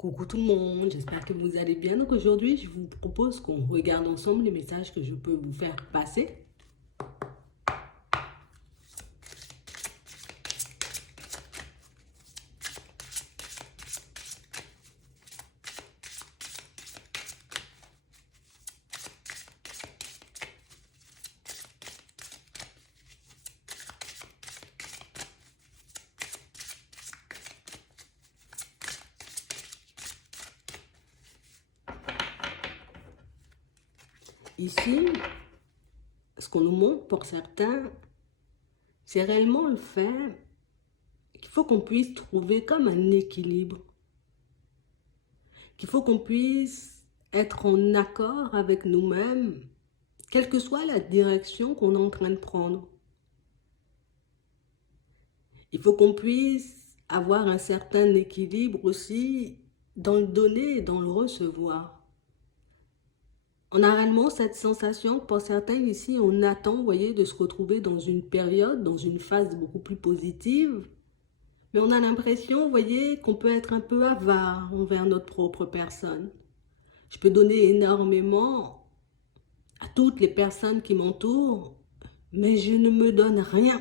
Coucou tout le monde, j'espère que vous allez bien. Donc aujourd'hui, je vous propose qu'on regarde ensemble les messages que je peux vous faire passer. Ici, ce qu'on nous montre pour certains, c'est réellement le fait qu'il faut qu'on puisse trouver comme un équilibre, qu'il faut qu'on puisse être en accord avec nous-mêmes, quelle que soit la direction qu'on est en train de prendre. Il faut qu'on puisse avoir un certain équilibre aussi dans le donner et dans le recevoir. On a réellement cette sensation, pour certains ici, on attend, vous voyez, de se retrouver dans une période, dans une phase beaucoup plus positive. Mais on a l'impression, vous voyez, qu'on peut être un peu avare envers notre propre personne. Je peux donner énormément à toutes les personnes qui m'entourent, mais je ne me donne rien.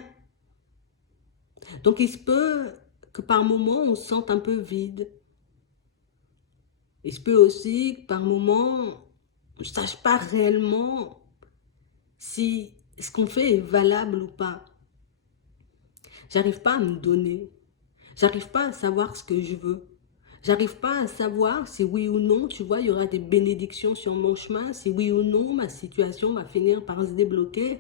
Donc il se peut que par moments, on se sente un peu vide. Il se peut aussi que par moments, je ne sache pas réellement si ce qu'on fait est valable ou pas. J'arrive pas à me donner. J'arrive pas à savoir ce que je veux. J'arrive pas à savoir si oui ou non, tu vois, il y aura des bénédictions sur mon chemin, si oui ou non, ma situation va finir par se débloquer.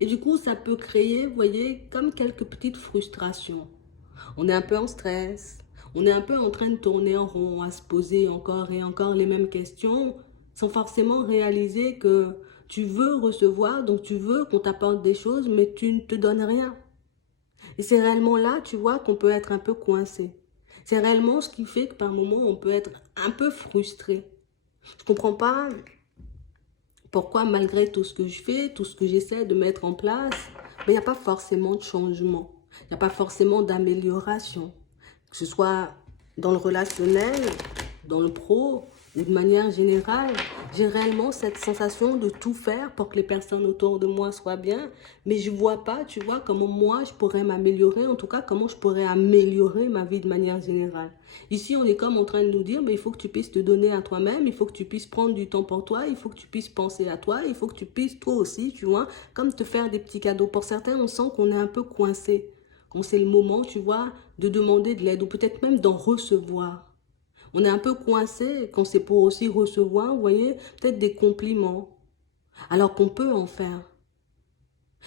Et du coup, ça peut créer, vous voyez, comme quelques petites frustrations. On est un peu en stress. On est un peu en train de tourner en rond, à se poser encore et encore les mêmes questions, sans forcément réaliser que tu veux recevoir, donc tu veux qu'on t'apporte des choses, mais tu ne te donnes rien. Et c'est réellement là, tu vois, qu'on peut être un peu coincé. C'est réellement ce qui fait que par moments, on peut être un peu frustré. Je ne comprends pas pourquoi, malgré tout ce que je fais, tout ce que j'essaie de mettre en place, il n'y a pas forcément de changement. Il n'y a pas forcément d'amélioration. Que ce soit dans le relationnel, dans le pro, ou de manière générale, j'ai réellement cette sensation de tout faire pour que les personnes autour de moi soient bien, mais je ne vois pas, tu vois, comment moi je pourrais m'améliorer, en tout cas comment je pourrais améliorer ma vie de manière générale. Ici, on est comme en train de nous dire, mais il faut que tu puisses te donner à toi-même, il faut que tu puisses prendre du temps pour toi, il faut que tu puisses penser à toi, il faut que tu puisses toi aussi, tu vois, comme te faire des petits cadeaux. Pour certains, on sent qu'on est un peu coincé, quand c'est le moment, tu vois, de demander de l'aide ou peut-être même d'en recevoir. On est un peu coincé quand c'est pour aussi recevoir, vous voyez, peut-être des compliments, alors qu'on peut en faire.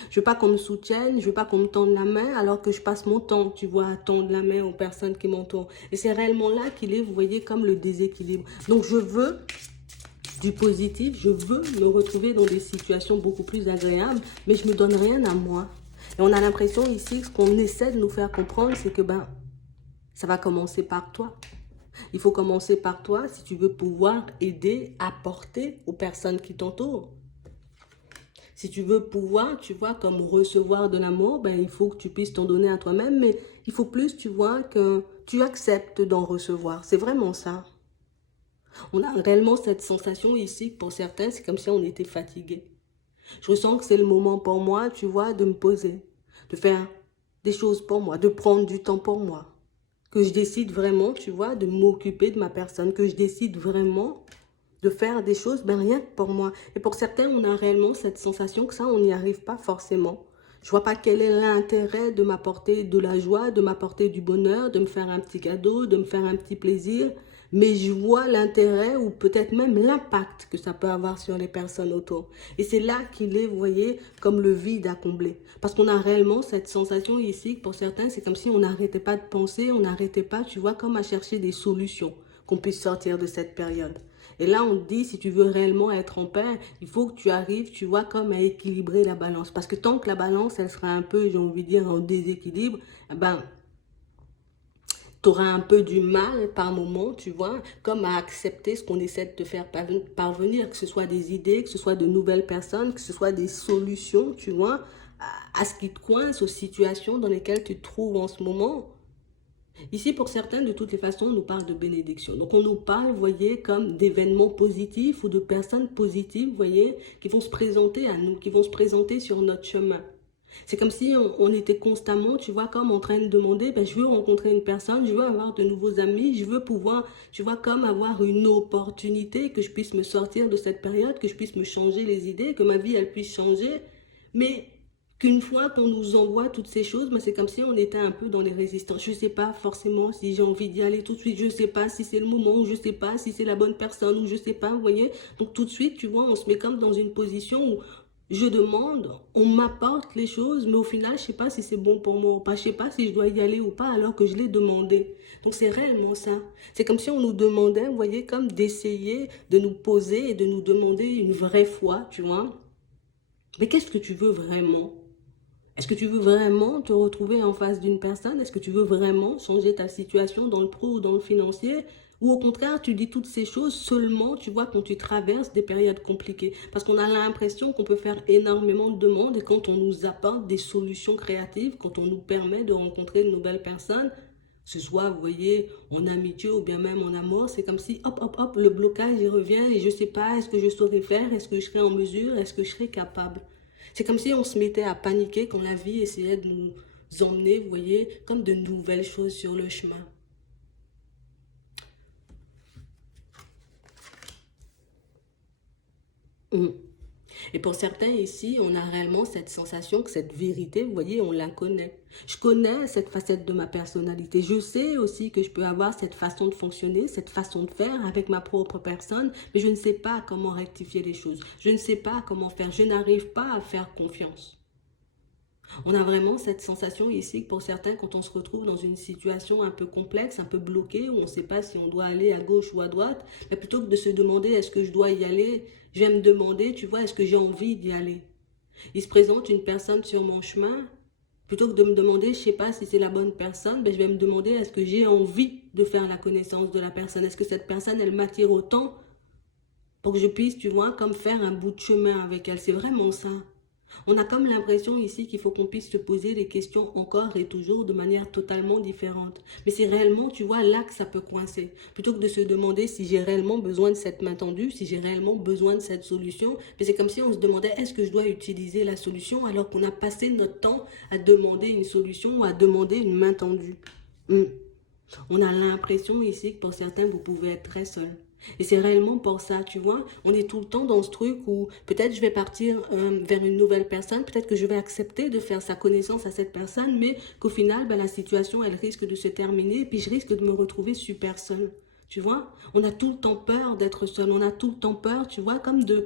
Je veux pas qu'on me soutienne, je veux pas qu'on me tende la main, alors que je passe mon temps, tu vois, à tendre la main aux personnes qui m'entourent. Et c'est réellement là qu'il est, vous voyez, comme le déséquilibre. Donc je veux du positif, je veux me retrouver dans des situations beaucoup plus agréables, mais je me donne rien à moi. Et on a l'impression ici, ce qu'on essaie de nous faire comprendre, c'est que ça va commencer par toi. Il faut commencer par toi si tu veux pouvoir aider, apporter aux personnes qui t'entourent. Si tu veux pouvoir, tu vois, comme recevoir de l'amour, il faut que tu puisses t'en donner à toi-même, mais il faut plus, tu vois, que tu acceptes d'en recevoir. C'est vraiment ça. On a réellement cette sensation ici, pour certains, c'est comme si on était fatigué. Je ressens que c'est le moment pour moi, tu vois, de me poser, de faire des choses pour moi, de prendre du temps pour moi. Que je décide vraiment, tu vois, de m'occuper de ma personne, que je décide vraiment de faire des choses, rien que pour moi. Et pour certains, on a réellement cette sensation que ça, on n'y arrive pas forcément. Je vois pas quel est l'intérêt de m'apporter de la joie, de m'apporter du bonheur, de me faire un petit cadeau, de me faire un petit plaisir. Mais je vois l'intérêt ou peut-être même l'impact que ça peut avoir sur les personnes autour. Et c'est là qu'il est, vous voyez, comme le vide à combler. Parce qu'on a réellement cette sensation ici, que pour certains, c'est comme si on n'arrêtait pas de penser, on n'arrêtait pas, tu vois, comme à chercher des solutions qu'on puisse sortir de cette période. Et là, on te dit, si tu veux réellement être en paix, il faut que tu arrives, tu vois, comme à équilibrer la balance. Parce que tant que la balance, elle sera un peu, j'ai envie de dire, en déséquilibre, tu auras un peu du mal par moment, tu vois, comme à accepter ce qu'on essaie de te faire parvenir, que ce soit des idées, que ce soit de nouvelles personnes, que ce soit des solutions, tu vois, à ce qui te coince, aux situations dans lesquelles tu te trouves en ce moment. Ici, pour certains, de toutes les façons, on nous parle de bénédiction. Donc, on nous parle, vous voyez, comme d'événements positifs ou de personnes positives, vous voyez, qui vont se présenter à nous, qui vont se présenter sur notre chemin. C'est comme si on était constamment, tu vois, comme en train de demander, ben, je veux rencontrer une personne, je veux avoir de nouveaux amis, je veux pouvoir, tu vois, comme avoir une opportunité, que je puisse me sortir de cette période, que je puisse me changer les idées, que ma vie, elle puisse changer. Mais qu'une fois qu'on nous envoie toutes ces choses, ben, c'est comme si on était un peu dans les résistances. Je ne sais pas forcément si j'ai envie d'y aller tout de suite, je ne sais pas si c'est le moment, je ne sais pas si c'est la bonne personne, ou je ne sais pas, vous voyez. Donc tout de suite, tu vois, on se met comme dans une position où je demande, on m'apporte les choses, mais au final, je ne sais pas si c'est bon pour moi ou pas, je ne sais pas si je dois y aller ou pas alors que je l'ai demandé. Donc c'est réellement ça. C'est comme si on nous demandait, vous voyez, comme d'essayer de nous poser et de nous demander une vraie foi, tu vois. Mais qu'est-ce que tu veux vraiment? Est-ce que tu veux vraiment te retrouver en face d'une personne? Est-ce que tu veux vraiment changer ta situation dans le pro ou dans le financier? Ou au contraire, tu dis toutes ces choses seulement, tu vois, quand tu traverses des périodes compliquées. Parce qu'on a l'impression qu'on peut faire énormément de demandes et quand on nous apporte des solutions créatives, quand on nous permet de rencontrer de nouvelles personnes, ce soit, vous voyez, en amitié ou bien même en amour, c'est comme si, hop, hop, hop, le blocage, il revient et je ne sais pas, est-ce que je saurais faire, est-ce que je serais en mesure, est-ce que je serais capable. C'est comme si on se mettait à paniquer quand la vie essayait de nous emmener, vous voyez, comme de nouvelles choses sur le chemin. Mm. Et pour certains ici, on a réellement cette sensation que cette vérité, vous voyez, on la connaît. Je connais cette facette de ma personnalité. Je sais aussi que je peux avoir cette façon de fonctionner, cette façon de faire avec ma propre personne, mais je ne sais pas comment rectifier les choses. Je ne sais pas comment faire. Je n'arrive pas à faire confiance. On a vraiment cette sensation ici que pour certains, quand on se retrouve dans une situation un peu complexe, un peu bloquée, où on ne sait pas si on doit aller à gauche ou à droite, mais plutôt que de se demander est-ce que je dois y aller, je vais me demander, tu vois, est-ce que j'ai envie d'y aller? Il se présente une personne sur mon chemin, plutôt que de me demander, je ne sais pas si c'est la bonne personne, ben je vais me demander est-ce que j'ai envie de faire la connaissance de la personne? Est-ce que cette personne, elle m'attire autant pour que je puisse, tu vois, comme faire un bout de chemin avec elle? C'est vraiment ça. On a comme l'impression ici qu'il faut qu'on puisse se poser les questions encore et toujours de manière totalement différente. Mais c'est réellement, tu vois, là que ça peut coincer. Plutôt que de se demander si j'ai réellement besoin de cette main tendue, si j'ai réellement besoin de cette solution, mais c'est comme si on se demandait est-ce que je dois utiliser la solution alors qu'on a passé notre temps à demander une solution ou à demander une main tendue. Hmm. On a l'impression ici que pour certains, vous pouvez être très seul. Et c'est réellement pour ça, tu vois. On est tout le temps dans ce truc où peut-être je vais partir vers une nouvelle personne, peut-être que je vais accepter de faire sa connaissance à cette personne, mais qu'au final, ben, la situation, elle risque de se terminer et puis je risque de me retrouver super seule. Tu vois, on a tout le temps peur d'être seul, on a tout le temps peur, tu vois, comme de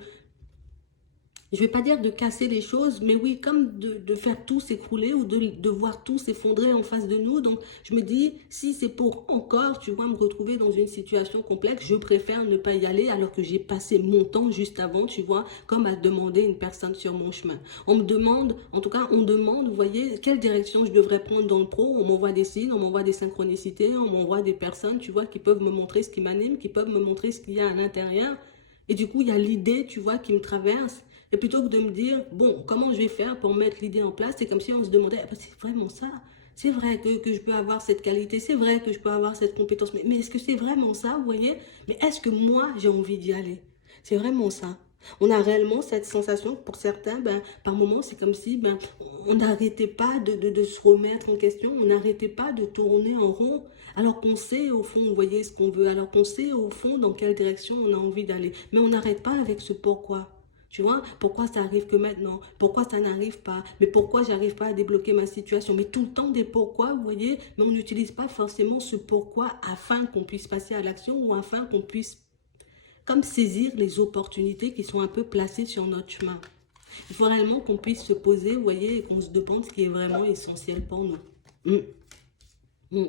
je vais pas dire de casser les choses, mais oui, comme de faire tout s'écrouler ou de voir tout s'effondrer en face de nous. Donc, je me dis, si c'est pour encore, tu vois, me retrouver dans une situation complexe, je préfère ne pas y aller alors que j'ai passé mon temps juste avant, tu vois, comme à demander une personne sur mon chemin. On me demande, en tout cas, on demande, vous voyez, quelle direction je devrais prendre dans le pro. On m'envoie des signes, on m'envoie des synchronicités, on m'envoie des personnes, tu vois, qui peuvent me montrer ce qui m'anime, qui peuvent me montrer ce qu'il y a à l'intérieur. Et du coup, il y a l'idée, tu vois, qui me traverse. Et plutôt que de me dire, bon, comment je vais faire pour mettre l'idée en place, c'est comme si on se demandait, ah, bah, c'est vraiment ça. C'est vrai que je peux avoir cette qualité, c'est vrai que je peux avoir cette compétence, mais est-ce que c'est vraiment ça, vous voyez? Mais est-ce que moi, j'ai envie d'y aller? C'est vraiment ça. On a réellement cette sensation que pour certains, ben, par moments, c'est comme si ben, on n'arrêtait pas de se remettre en question, on n'arrêtait pas de tourner en rond, alors qu'on sait au fond, vous voyez, ce qu'on veut, alors qu'on sait au fond dans quelle direction on a envie d'aller. Mais on n'arrête pas avec ce pourquoi. Tu vois, pourquoi ça arrive que maintenant? Pourquoi ça n'arrive pas? Mais pourquoi j'arrive pas à débloquer ma situation? Mais tout le temps des pourquoi, vous voyez, mais on n'utilise pas forcément ce pourquoi afin qu'on puisse passer à l'action ou afin qu'on puisse comme saisir les opportunités qui sont un peu placées sur notre chemin. Il faut réellement qu'on puisse se poser, vous voyez, et qu'on se demande ce qui est vraiment essentiel pour nous. Mm. Mm.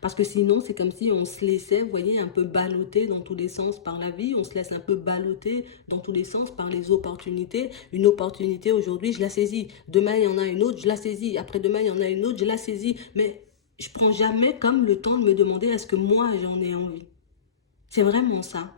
Parce que sinon, c'est comme si on se laissait, vous voyez, un peu balloter dans tous les sens par la vie. On se laisse un peu balloter dans tous les sens par les opportunités. Une opportunité aujourd'hui, je la saisis. Demain, il y en a une autre, je la saisis. Après-demain, il y en a une autre, je la saisis. Mais je ne prends jamais comme le temps de me demander est-ce que moi, j'en ai envie. C'est vraiment ça.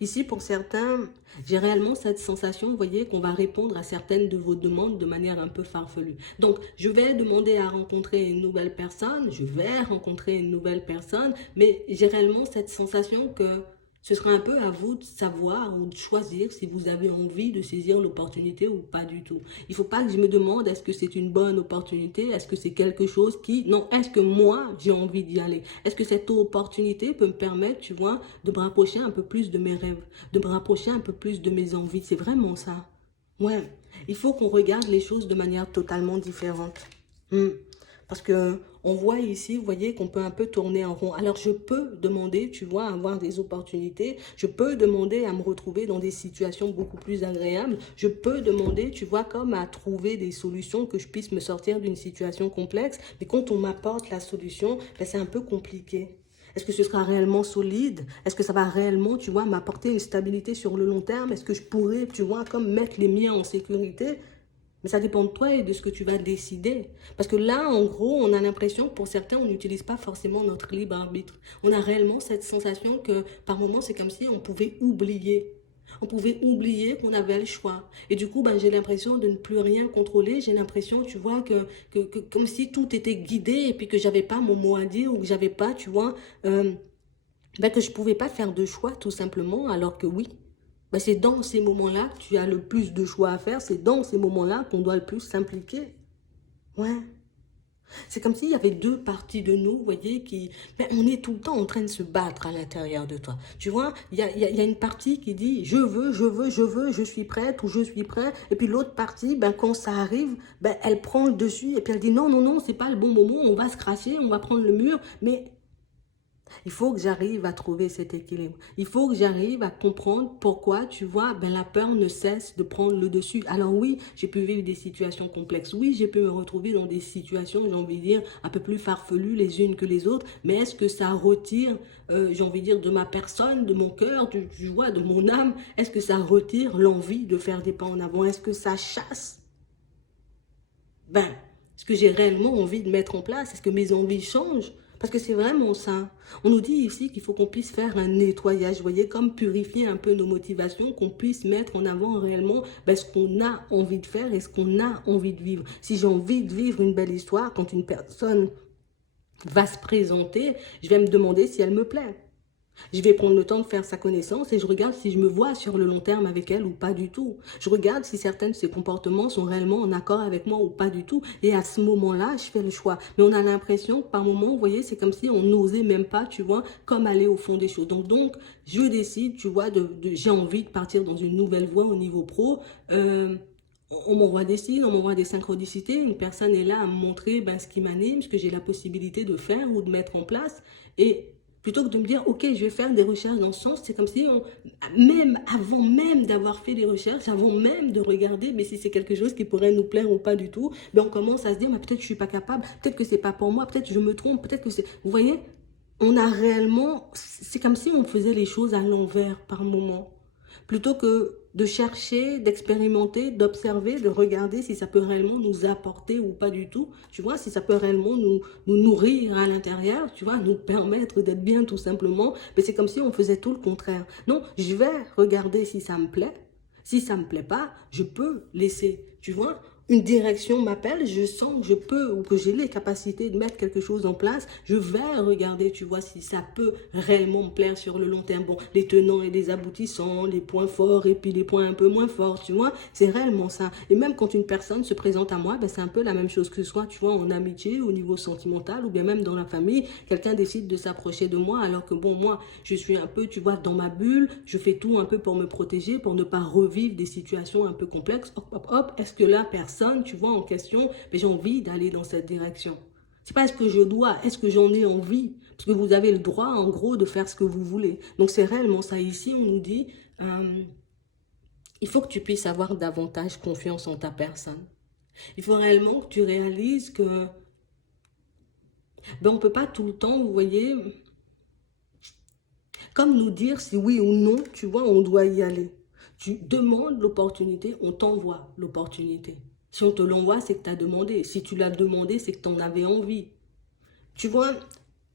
Ici, pour certains, j'ai réellement cette sensation, vous voyez, qu'on va répondre à certaines de vos demandes de manière un peu farfelue. Donc, je vais demander à rencontrer une nouvelle personne, je vais rencontrer une nouvelle personne, mais j'ai réellement cette sensation que ce sera un peu à vous de savoir ou de choisir si vous avez envie de saisir l'opportunité ou pas du tout. Il ne faut pas que je me demande est-ce que c'est une bonne opportunité, est-ce que c'est quelque chose qui... Non, est-ce que moi, j'ai envie d'y aller? Est-ce que cette opportunité peut me permettre, tu vois, de me rapprocher un peu plus de mes rêves, de me rapprocher un peu plus de mes envies? C'est vraiment ça. Ouais, il faut qu'on regarde les choses de manière totalement différente. Hmm. Parce que on voit ici, vous voyez, qu'on peut un peu tourner en rond. Alors, je peux demander, tu vois, à avoir des opportunités. Je peux demander à me retrouver dans des situations beaucoup plus agréables. Je peux demander, tu vois, comme à trouver des solutions que je puisse me sortir d'une situation complexe. Mais quand on m'apporte la solution, ben, c'est un peu compliqué. Est-ce que ce sera réellement solide? Est-ce que ça va réellement, tu vois, m'apporter une stabilité sur le long terme? Est-ce que je pourrais, tu vois, comme mettre les miens en sécurité? Mais ça dépend de toi et de ce que tu vas décider. Parce que là, en gros, on a l'impression que pour certains, on n'utilise pas forcément notre libre arbitre. On a réellement cette sensation que par moments, c'est comme si on pouvait oublier. On pouvait oublier qu'on avait le choix. Et du coup, ben, j'ai l'impression de ne plus rien contrôler. J'ai l'impression, tu vois, que comme si tout était guidé et puis que j'avais pas mon mot à dire ou que j'avais pas, tu vois, ben, que je pouvais pas faire de choix tout simplement, alors que oui. Ben, c'est dans ces moments-là que tu as le plus de choix à faire, c'est dans ces moments-là qu'on doit le plus s'impliquer. Ouais. C'est comme s'il y avait deux parties de nous, vous voyez, qui... Ben, on est tout le temps en train de se battre à l'intérieur de toi. Tu vois, il y a une partie qui dit je veux, je veux, je veux, je suis prête ou je suis prêt. Et puis l'autre partie, ben, quand ça arrive, ben, elle prend le dessus et puis elle dit non, non, non, c'est pas le bon moment, on va se cracher, on va prendre le mur. Mais il faut que j'arrive à trouver cet équilibre. Il faut que j'arrive à comprendre pourquoi, tu vois, ben la peur ne cesse de prendre le dessus. Alors oui, j'ai pu vivre des situations complexes. Oui, j'ai pu me retrouver dans des situations, j'ai envie de dire, un peu plus farfelues les unes que les autres. Mais est-ce que ça retire, j'ai envie de dire, de ma personne, de mon cœur, tu vois, de mon âme? Est-ce que ça retire l'envie de faire des pas en avant? Est-ce que ça chasse, ben, ce que j'ai réellement envie de mettre en place? Est-ce que mes envies changent? Parce que c'est vraiment ça. On nous dit ici qu'il faut qu'on puisse faire un nettoyage, vous voyez, comme purifier un peu nos motivations, qu'on puisse mettre en avant réellement ben, ce qu'on a envie de faire et ce qu'on a envie de vivre. Si j'ai envie de vivre une belle histoire, quand une personne va se présenter, je vais me demander si elle me plaît. Je vais prendre le temps de faire sa connaissance et je regarde si je me vois sur le long terme avec elle ou pas du tout. Je regarde si certains de ses comportements sont réellement en accord avec moi ou pas du tout. Et à ce moment-là, je fais le choix. Mais on a l'impression que par moment, vous voyez, c'est comme si on n'osait même pas, tu vois, comme aller au fond des choses. Donc je décide, tu vois, j'ai envie de partir dans une nouvelle voie au niveau pro. On m'envoie des signes, on m'envoie des synchronicités. Une personne est là à me montrer ben, ce qui m'anime, ce que j'ai la possibilité de faire ou de mettre en place. Et plutôt que de me dire, ok, je vais faire des recherches dans ce sens, c'est comme si, même avant même d'avoir fait des recherches, avant même de regarder, mais si c'est quelque chose qui pourrait nous plaire ou pas du tout, ben on commence à se dire, mais peut-être que je suis pas capable, peut-être que c'est pas pour moi, peut-être que je me trompe, peut-être que c'est... Vous voyez, on a réellement... C'est comme si on faisait les choses à l'envers par moment. Plutôt que de chercher, d'expérimenter, d'observer, de regarder si ça peut réellement nous apporter ou pas du tout. Tu vois, si ça peut réellement nous nourrir à l'intérieur, tu vois, nous permettre d'être bien tout simplement. Mais c'est comme si on faisait tout le contraire. Non, je vais regarder si ça me plaît. Si ça ne me plaît pas, je peux laisser. Tu vois, une direction m'appelle, je sens que je peux ou que j'ai les capacités de mettre quelque chose en place, je vais regarder, tu vois, si ça peut réellement me plaire sur le long terme. Bon, les tenants et les aboutissants, les points forts et puis les points un peu moins forts, tu vois, c'est réellement ça. Et même quand une personne se présente à moi, ben, c'est un peu la même chose que ce soit, tu vois, en amitié, au niveau sentimental ou bien même dans la famille, quelqu'un décide de s'approcher de moi alors que bon, moi, je suis un peu, tu vois, dans ma bulle, je fais tout un peu pour me protéger, pour ne pas revivre des situations un peu complexes. Hop, hop, hop, est-ce que la personne, tu vois, en question, mais j'ai envie d'aller dans cette direction. C'est pas est-ce que je dois, est-ce que j'en ai envie? Parce que vous avez le droit, en gros, de faire ce que vous voulez. Donc c'est réellement ça. Ici, on nous dit, il faut que tu puisses avoir davantage confiance en ta personne. Il faut réellement que tu réalises que ben, on ne peut pas tout le temps, vous voyez, comme nous dire si oui ou non, tu vois, on doit y aller. Tu demandes l'opportunité, on t'envoie l'opportunité. Si on te l'envoie, c'est que tu as demandé. Si tu l'as demandé, c'est que tu en avais envie. Tu vois,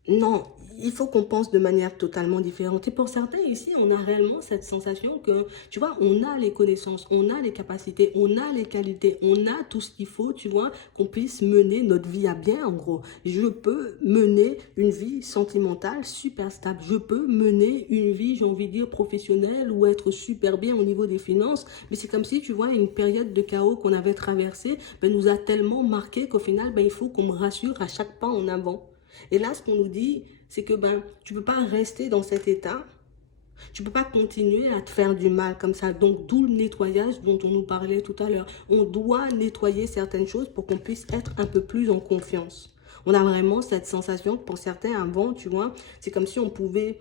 Non, il faut qu'on pense de manière totalement différente. Et pour certains ici, on a réellement cette sensation que, tu vois, on a les connaissances, on a les capacités, on a les qualités, on a tout ce qu'il faut, tu vois, qu'on puisse mener notre vie à bien, en gros. Je peux mener une vie sentimentale super stable. Je peux mener une vie, j'ai envie de dire, professionnelle ou être super bien au niveau des finances. Mais c'est comme si, tu vois, une période de chaos qu'on avait traversée, ben, nous a tellement marqué qu'au final, ben, il faut qu'on me rassure à chaque pas en avant. Et là, ce qu'on nous dit, c'est que ben, tu ne peux pas rester dans cet état. Tu ne peux pas continuer à te faire du mal comme ça. Donc, d'où le nettoyage dont on nous parlait tout à l'heure. On doit nettoyer certaines choses pour qu'on puisse être un peu plus en confiance. On a vraiment cette sensation que pour certains, avant, tu vois, c'est comme si on pouvait,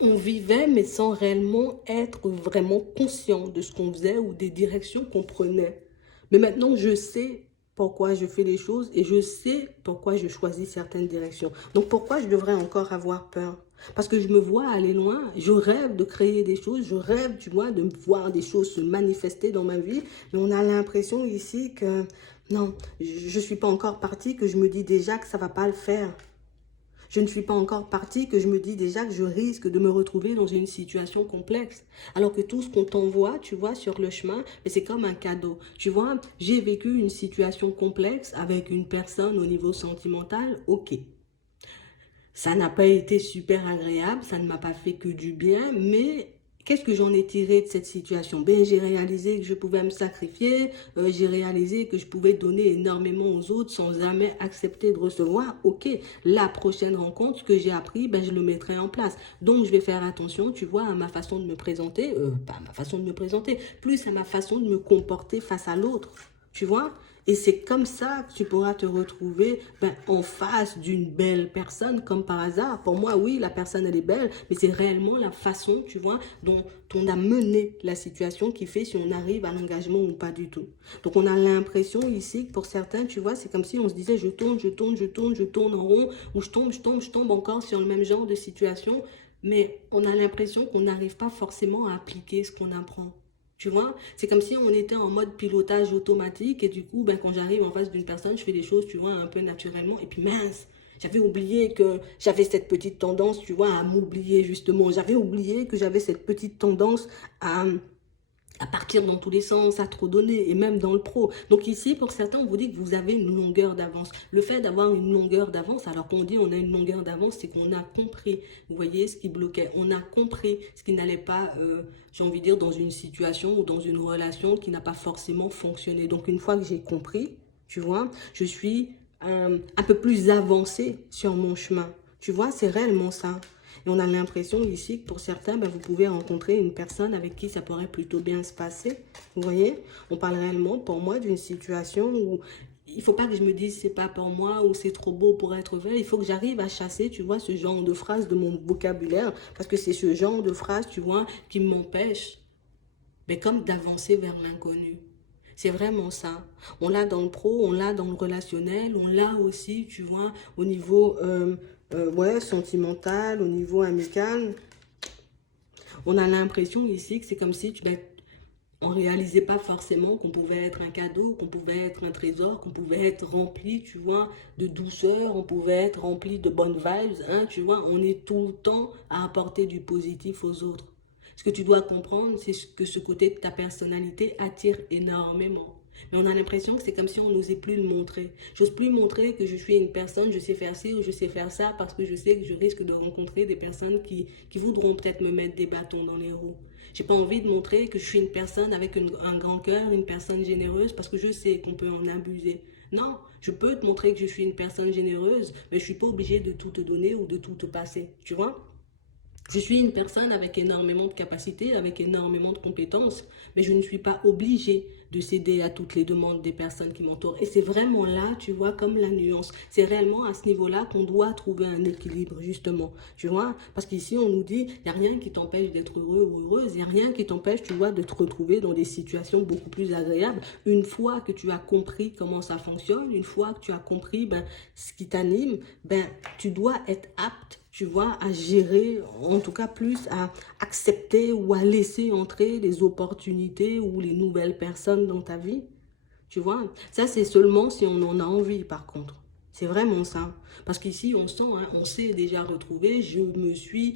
on vivait, mais sans réellement être vraiment conscient de ce qu'on faisait ou des directions qu'on prenait. Mais maintenant, je sais pourquoi je fais les choses et je sais pourquoi je choisis certaines directions. Donc, pourquoi je devrais encore avoir peur? Parce que je me vois aller loin, je rêve de créer des choses, je rêve, tu vois, de voir des choses se manifester dans ma vie, mais on a l'impression ici que non, je ne suis pas encore partie, que je me dis déjà que ça ne va pas le faire. Je ne suis pas encore partie, que je me dis déjà que je risque de me retrouver dans une situation complexe. Alors que tout ce qu'on t'envoie, tu vois, sur le chemin, mais c'est comme un cadeau. Tu vois, j'ai vécu une situation complexe avec une personne au niveau sentimental, ok. Ça n'a pas été super agréable, ça ne m'a pas fait que du bien, mais qu'est-ce que j'en ai tiré de cette situation? Ben, j'ai réalisé que je pouvais me sacrifier, j'ai réalisé que je pouvais donner énormément aux autres sans jamais accepter de recevoir. Ok, la prochaine rencontre, ce que j'ai appris, ben, je le mettrai en place. Donc, je vais faire attention, tu vois, à ma façon de me présenter, pas à ma façon de me présenter, plus à ma façon de me comporter face à l'autre. Tu vois? Et c'est comme ça que tu pourras te retrouver ben, en face d'une belle personne, comme par hasard. Pour moi, oui, la personne, elle est belle, mais c'est réellement la façon, tu vois, dont on a mené la situation qui fait si on arrive à l'engagement ou pas du tout. Donc, on a l'impression ici que pour certains, tu vois, c'est comme si on se disait, je tourne, je tourne, je tourne, je tourne en rond, ou je tombe encore sur le même genre de situation, mais on a l'impression qu'on n'arrive pas forcément à appliquer ce qu'on apprend. Tu vois, c'est comme si on était en mode pilotage automatique et du coup, ben, quand j'arrive en face d'une personne, je fais des choses, tu vois, un peu naturellement. Et puis mince, j'avais oublié que j'avais cette petite tendance, tu vois, à m'oublier justement. J'avais oublié que j'avais cette petite tendance à partir dans tous les sens, à trop donner, et même dans le pro. Donc ici, pour certains, on vous dit que vous avez une longueur d'avance. Le fait d'avoir une longueur d'avance, alors qu'on dit on a une longueur d'avance, c'est qu'on a compris, vous voyez, ce qui bloquait. On a compris ce qui n'allait pas, j'ai envie de dire, dans une situation ou dans une relation qui n'a pas forcément fonctionné. Donc une fois que j'ai compris, tu vois, je suis un peu plus avancée sur mon chemin. Tu vois, c'est réellement ça. Et on a l'impression ici que pour certains, ben, vous pouvez rencontrer une personne avec qui ça pourrait plutôt bien se passer. Vous voyez, on parle réellement pour moi d'une situation où il ne faut pas que je me dise c'est pas pour moi ou c'est trop beau pour être vrai. Il faut que j'arrive à chasser, tu vois, ce genre de phrases de mon vocabulaire parce que c'est ce genre de phrases, tu vois, qui m'empêche, mais comme d'avancer vers l'inconnu. C'est vraiment ça. On l'a dans le pro, on l'a dans le relationnel, on l'a aussi, tu vois, au niveau ouais, sentimental, au niveau amical. On a l'impression ici que c'est comme si ben, on ne réalisait pas forcément qu'on pouvait être un cadeau, qu'on pouvait être un trésor, qu'on pouvait être rempli, tu vois, de douceur, on pouvait être rempli de bonnes vibes, hein, tu vois. On est tout le temps à apporter du positif aux autres. Ce que tu dois comprendre, c'est que ce côté de ta personnalité attire énormément. Mais on a l'impression que c'est comme si on n'osait plus le montrer. J'ose plus montrer que je suis une personne, je sais faire ci ou je sais faire ça parce que je sais que je risque de rencontrer des personnes qui voudront peut-être me mettre des bâtons dans les roues. J'ai pas envie de montrer que je suis une personne avec un grand cœur, une personne généreuse parce que je sais qu'on peut en abuser. Non, je peux te montrer que je suis une personne généreuse, mais je suis pas obligée de tout te donner ou de tout te passer. Tu vois? Je suis une personne avec énormément de capacités, avec énormément de compétences, mais je ne suis pas obligée de céder à toutes les demandes des personnes qui m'entourent. Et c'est vraiment là, tu vois, comme la nuance. C'est réellement à ce niveau-là qu'on doit trouver un équilibre, justement. Tu vois, parce qu'ici, on nous dit, il n'y a rien qui t'empêche d'être heureux ou heureuse, il n'y a rien qui t'empêche, tu vois, de te retrouver dans des situations beaucoup plus agréables. Une fois que tu as compris comment ça fonctionne, une fois que tu as compris ben, ce qui t'anime, ben, tu dois être apte, tu vois, à gérer, en tout cas plus à accepter ou à laisser entrer les opportunités ou les nouvelles personnes dans ta vie. Tu vois, ça c'est seulement si on en a envie par contre. C'est vraiment ça. Parce qu'ici, on sent, hein, on s'est déjà retrouvé. Je me suis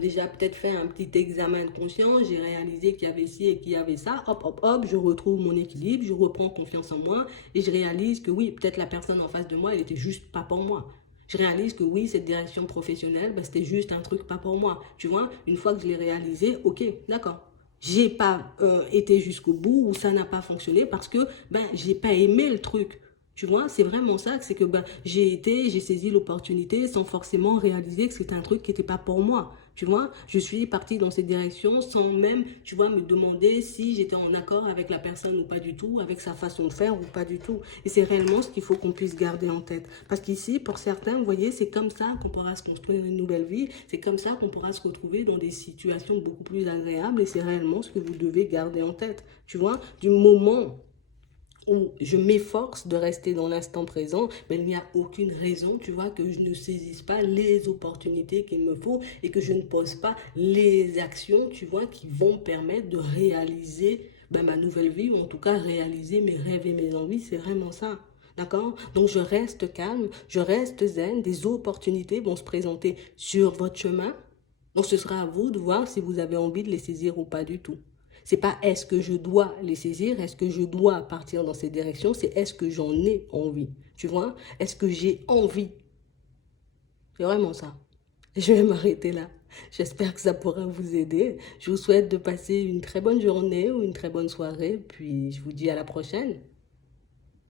déjà peut-être fait un petit examen de conscience. J'ai réalisé qu'il y avait ci et qu'il y avait ça. Hop, hop, hop, je retrouve mon équilibre. Je reprends confiance en moi. Et je réalise que oui, peut-être la personne en face de moi, elle était juste pas pour moi. Je réalise que oui, cette direction professionnelle, ben, c'était juste un truc pas pour moi. Tu vois, une fois que je l'ai réalisé, ok, d'accord. J'ai pas été jusqu'au bout ou ça n'a pas fonctionné parce que ben j'ai pas aimé le truc. Tu vois, c'est vraiment ça, c'est que ben, j'ai saisi l'opportunité sans forcément réaliser que c'était un truc qui n'était pas pour moi. Tu vois, je suis partie dans cette direction sans même, tu vois, me demander si j'étais en accord avec la personne ou pas du tout, avec sa façon de faire ou pas du tout. Et c'est réellement ce qu'il faut qu'on puisse garder en tête. Parce qu'ici, pour certains, vous voyez, c'est comme ça qu'on pourra se construire une nouvelle vie. C'est comme ça qu'on pourra se retrouver dans des situations beaucoup plus agréables. Et c'est réellement ce que vous devez garder en tête. Tu vois, du moment où je m'efforce de rester dans l'instant présent, mais il n'y a aucune raison, tu vois, que je ne saisisse pas les opportunités qu'il me faut et que je ne pose pas les actions, tu vois, qui vont permettre de réaliser ben, ma nouvelle vie ou en tout cas réaliser mes rêves et mes envies. C'est vraiment ça. D'accord? Donc je reste calme, je reste zen, des opportunités vont se présenter sur votre chemin. Donc ce sera à vous de voir si vous avez envie de les saisir ou pas du tout. C'est pas est-ce que je dois les saisir, est-ce que je dois partir dans cette direction, c'est est-ce que j'en ai envie. Tu vois? Est-ce que j'ai envie? C'est vraiment ça. Je vais m'arrêter là. J'espère que ça pourra vous aider. Je vous souhaite de passer une très bonne journée ou une très bonne soirée, puis je vous dis à la prochaine.